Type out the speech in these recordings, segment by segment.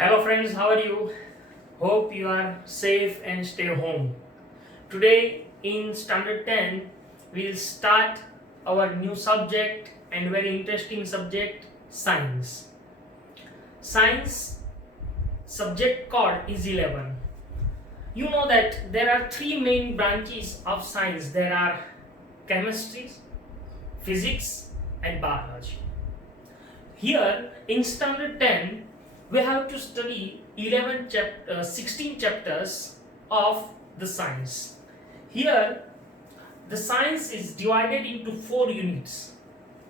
Hello friends, how are you? Hope you are safe and stay home. Today in standard 10 we'll start our new subject and very interesting subject, science. Science subject called is 11. You know that there are three main branches of science. There are chemistry, physics and biology. Here in standard 10 we have to study 16 chapters of the science. Here the science is divided into 4 units.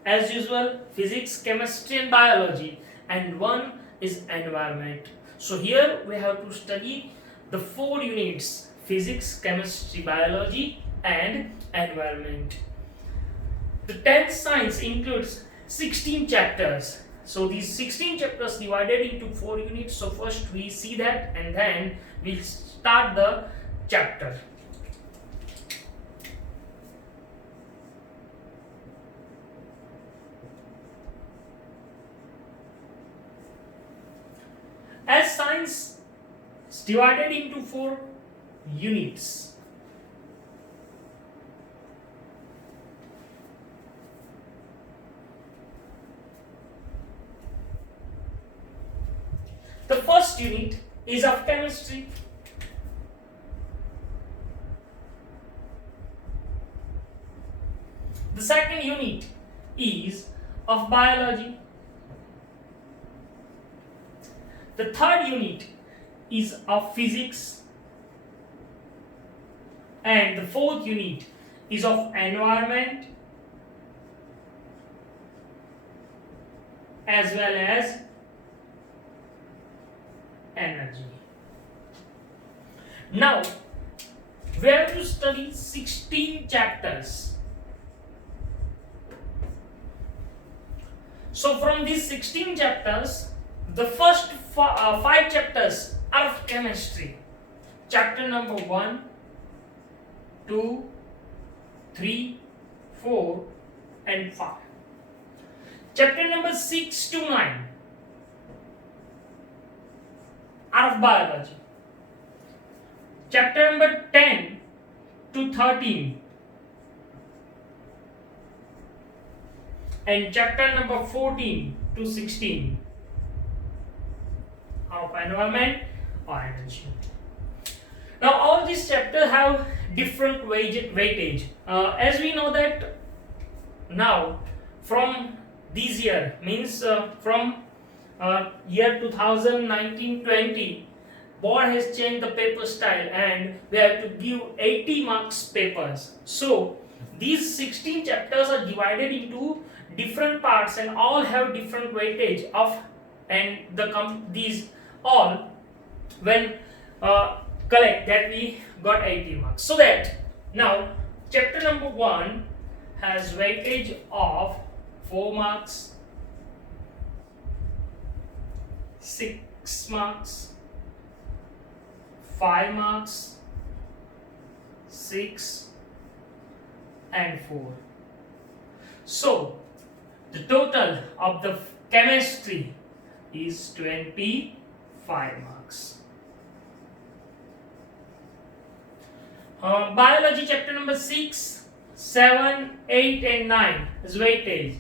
As usual, physics, chemistry and biology, and one is environment. So here we have to study the 4 units: physics, chemistry, biology and environment. The 10th science includes 16 chapters. So these 16 chapters divided into 4 units. So first we see that and then we'll start the chapter. As science is divided into 4 units, the first unit is of chemistry. The second unit is of biology. The third unit is of physics. And the fourth unit is of environment as well as energy. Now we have to study 16 chapters. So from these 16 chapters, the first 5 chapters are of chemistry. Chapter number 1, 2, 3, 4 and 5. Chapter number 6 to 9 are of biology. Chapter number 10 to 13 and chapter number 14 to 16 of environment or energy. Now all these chapters have different weightage. As we know that now from this year, means from year 2019-20, board has changed the paper style and we have to give 80 marks papers. So these 16 chapters are divided into different parts and all have different weightage of, and these all when collect that we got 80 marks. So that now chapter number 1 has weightage of 4 marks, 6 marks, 5 marks, 6 and 4. So the total of the chemistry is 25 marks. Biology chapter number 6, 7, 8 and 9 is weightage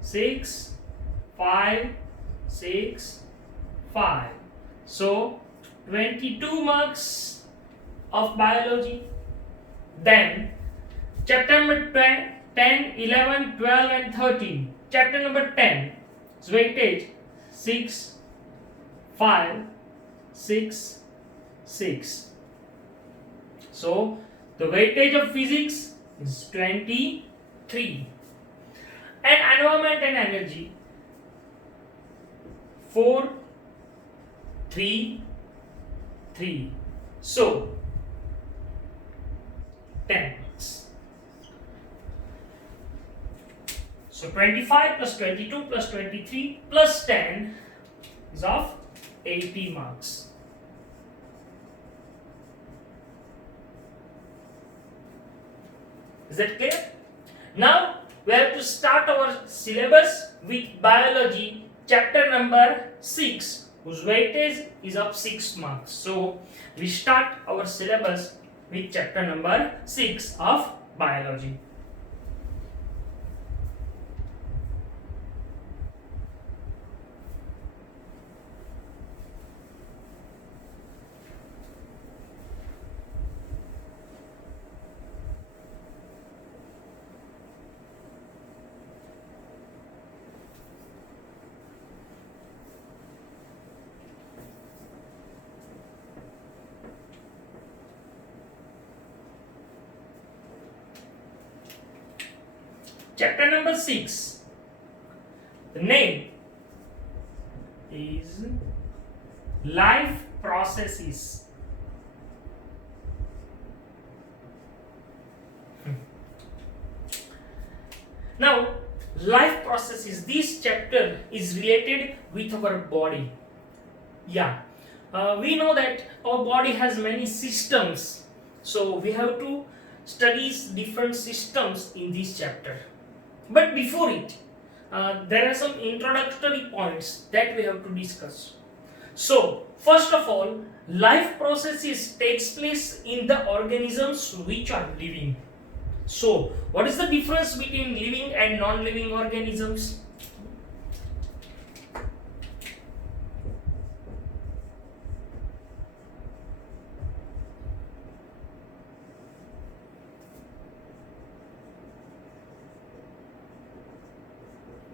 6, 5, 6, 5. So 22 marks of biology. Then chapter number 10, 11, 12 and 13. Chapter number 10 is weightage 6, 5, 6, 6. So the weightage of physics is 23. And environment and energy 4, 3, 3. So 10 marks. So 25 plus 22 plus 23 plus 10 is of 80 marks. Is that clear? Now we have to start our syllabus with biology chapter number 6 whose weightage is of 6 marks. So we start our syllabus with chapter number 6 of biology. Chapter number 6. The name is life processes. Now, life processes. This chapter is related with our body. Yeah, we know that our body has many systems. So we have to study different systems in this chapter. But before it, there are some introductory points that we have to discuss. So, first of all, life processes takes place in the organisms which are living. So, what is the difference between living and non-living organisms?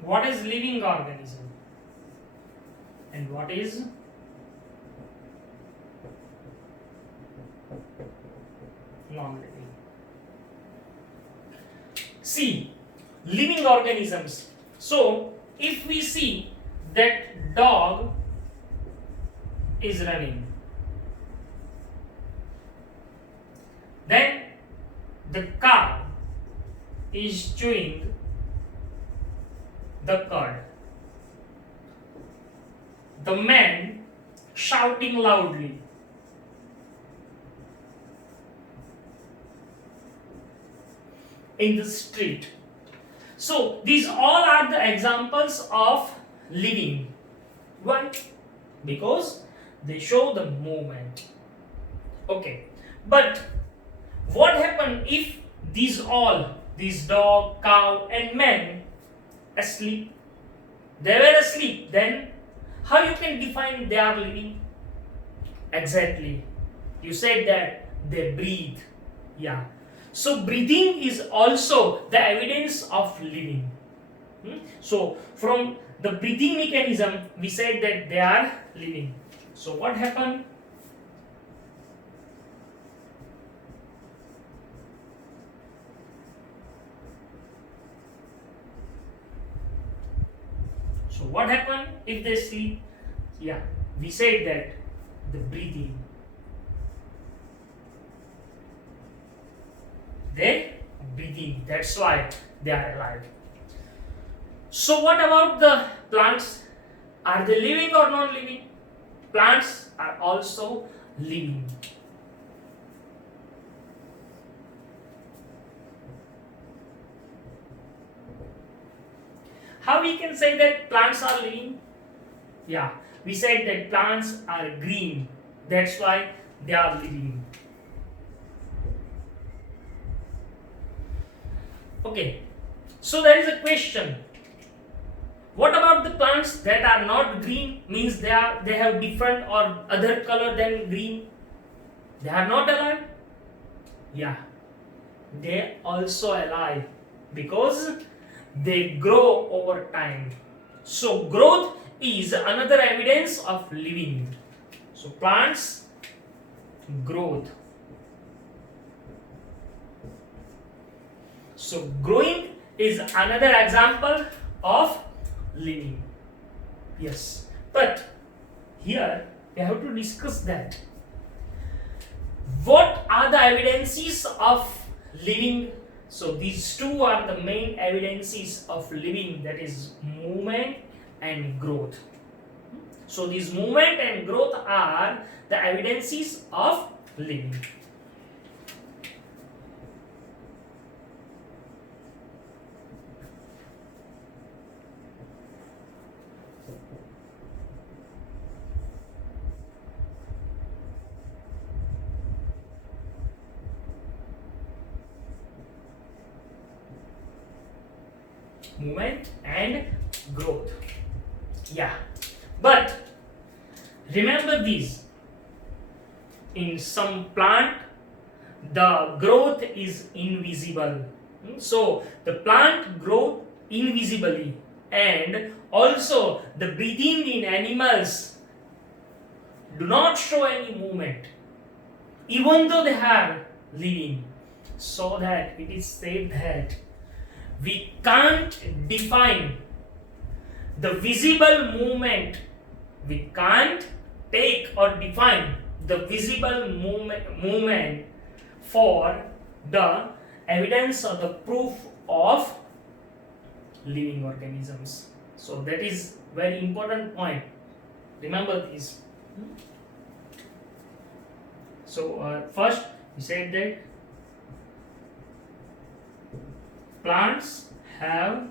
What is living organism and what is non-living? See, living organisms. So, if we see that dog is running, then the cow is chewing the cud, the man shouting loudly, in the street. So these all are the examples of living. Why? Because they show the movement. Okay, but what happened if these dog, cow and man asleep? They were asleep. Then how you can define they are living? Exactly, you said that they breathe. Yeah, so breathing is also the evidence of living. So from the breathing mechanism we said that they are living. So what happened? So what happened if they sleep? Yeah, we said that the breathing. They breathing. That's why they are alive. So what about the plants? Are they living or non-living? Plants are also living. How we can say that plants are living? Yeah, we said that plants are green. That's why they are living. Okay, so there is a question. What about the plants that are not green? Means they have different or other color than green. They are not alive? Yeah, they also alive because they grow over time. So growth is another evidence of living. So plants growth. So growing is another example of living. Yes, but here we have to discuss that. What are the evidences of living? So these two are the main evidences of living, that is movement and growth. So these movement and growth are the evidences of living. movement and growth. Yeah, but remember these, in some plant the growth is invisible. So the plant grow invisibly, and also the breathing in animals do not show any movement even though they are living. So that it is said that we can't define the visible movement, we can't take or define the visible movement for the evidence or the proof of living organisms. So that is very important point. Remember this. So first we said that plants have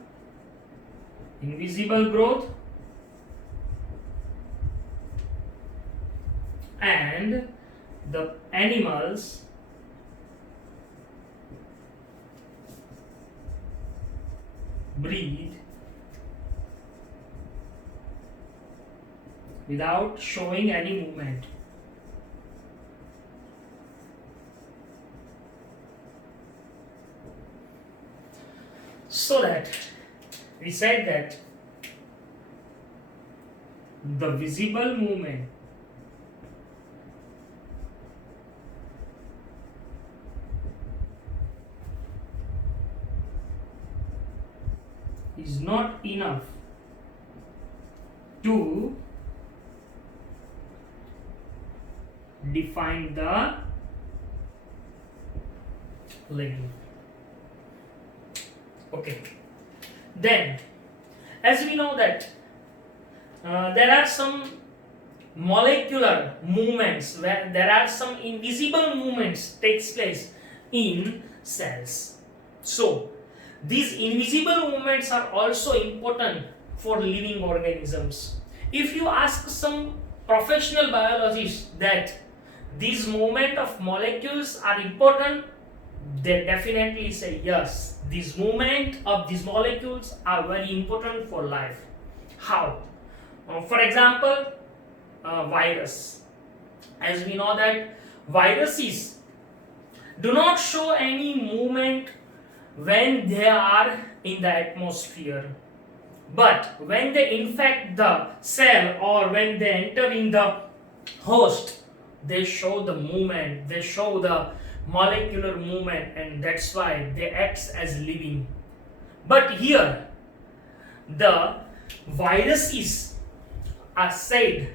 invisible growth and the animals breathe without showing any movement. So that we said that the visible movement is not enough to define the living. Okay, then as we know that there are some molecular movements where there are some invisible movements takes place in cells. So these invisible movements are also important for living organisms. If you ask some professional biologists that these movement of molecules are important, they definitely say yes, this movement of these molecules are very important for life. How? For example, virus. As we know that viruses do not show any movement when they are in the atmosphere, but when they infect the cell or when they enter in the host, they show the movement, they show the molecular movement, and that's why they act as living. But here the viruses are said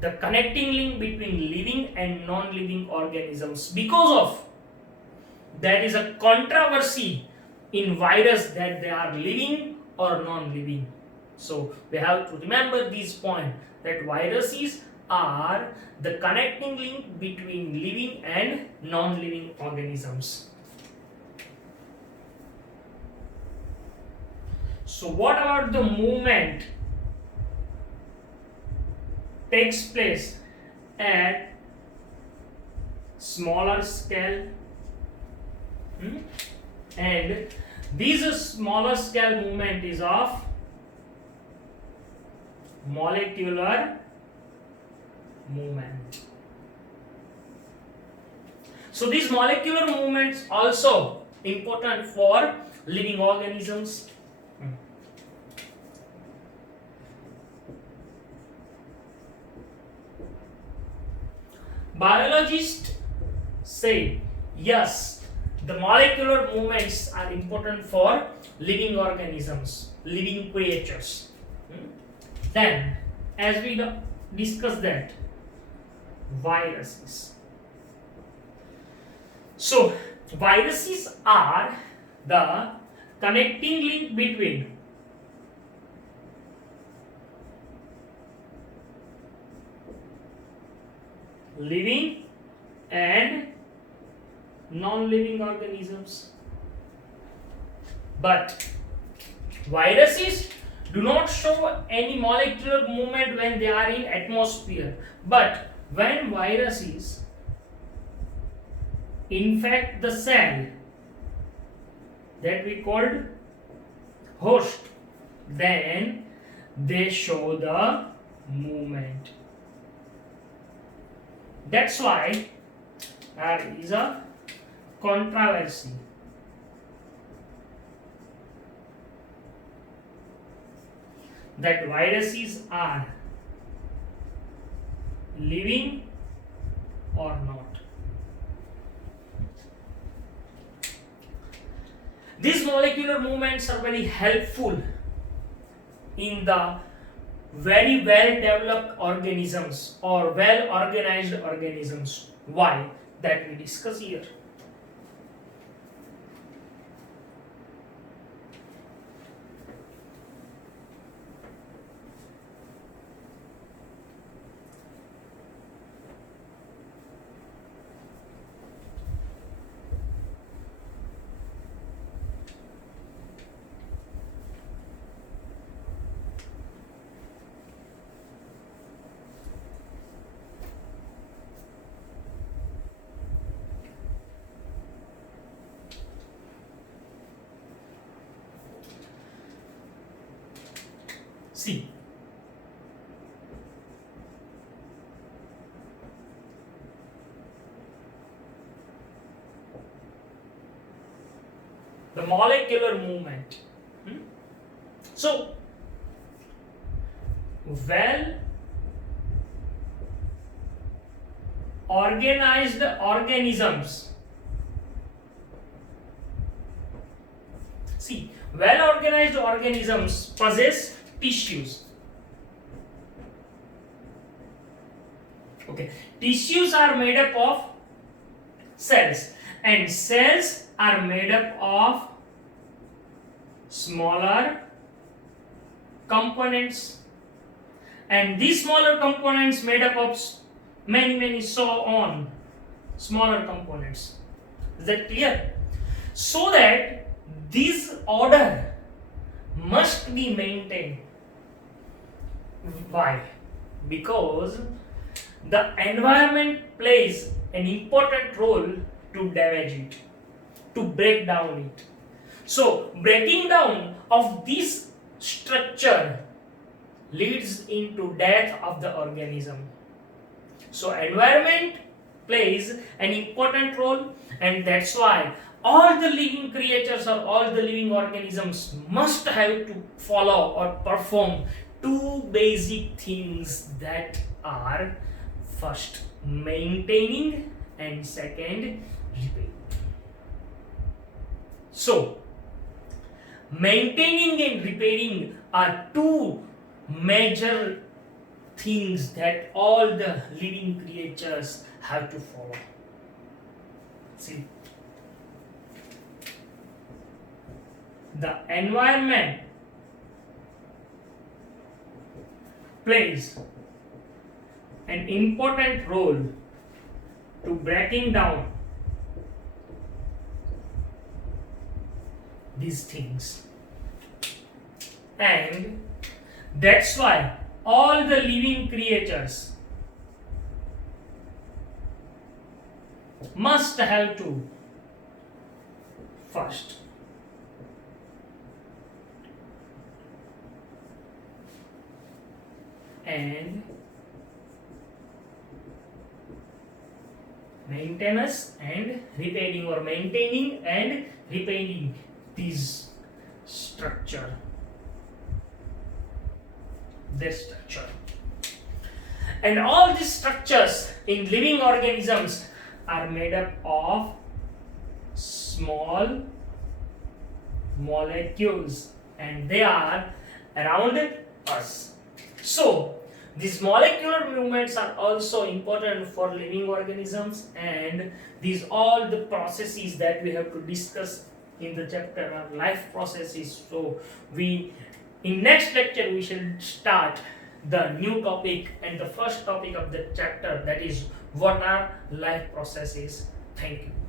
the connecting link between living and non-living organisms, because of there is a controversy in virus that they are living or non-living. So we have to remember this point, that viruses are the connecting link between living and non-living organisms. So what about the movement takes place at smaller scale? And this smaller scale movement is of molecular movement. So these molecular movements also important for living organisms. Biologists say yes, the molecular movements are important for living organisms, living creatures. Then, as we discussed that, viruses. So, viruses are the connecting link between living and non-living organisms. But viruses do not show any molecular movement when they are in atmosphere. But when viruses infect the cell that we called host, then they show the movement. That's why there is a controversy. That viruses are living or not. These molecular movements are very helpful in the very well developed organisms or well organized organisms. Why? That we discuss here. See, the molecular movement. So, well organized organisms. See, well organized organisms possess tissues. Okay, tissues are made up of cells, and cells are made up of smaller components, and these smaller components made up of many so on smaller components. Is that clear? So that this order must be maintained. Why? Because the environment plays an important role to damage it, to break down it. So, breaking down of this structure leads into death of the organism. So, environment plays an important role, and that's why all the living creatures or all the living organisms must have to follow or perform two basic things, that are first maintaining and second repairing. So, maintaining and repairing are two major things that all the living creatures have to follow. See, the environment plays an important role to breaking down these things, and that's why all the living creatures must have to first and maintenance and repairing, or maintaining and repairing this structure, and all these structures in living organisms are made up of small molecules, and they are around us. So, these molecular movements are also important for living organisms, and these all the processes that we have to discuss in the chapter are life processes. So, in next lecture we shall start the new topic and the first topic of the chapter, that is what are life processes. Thank you.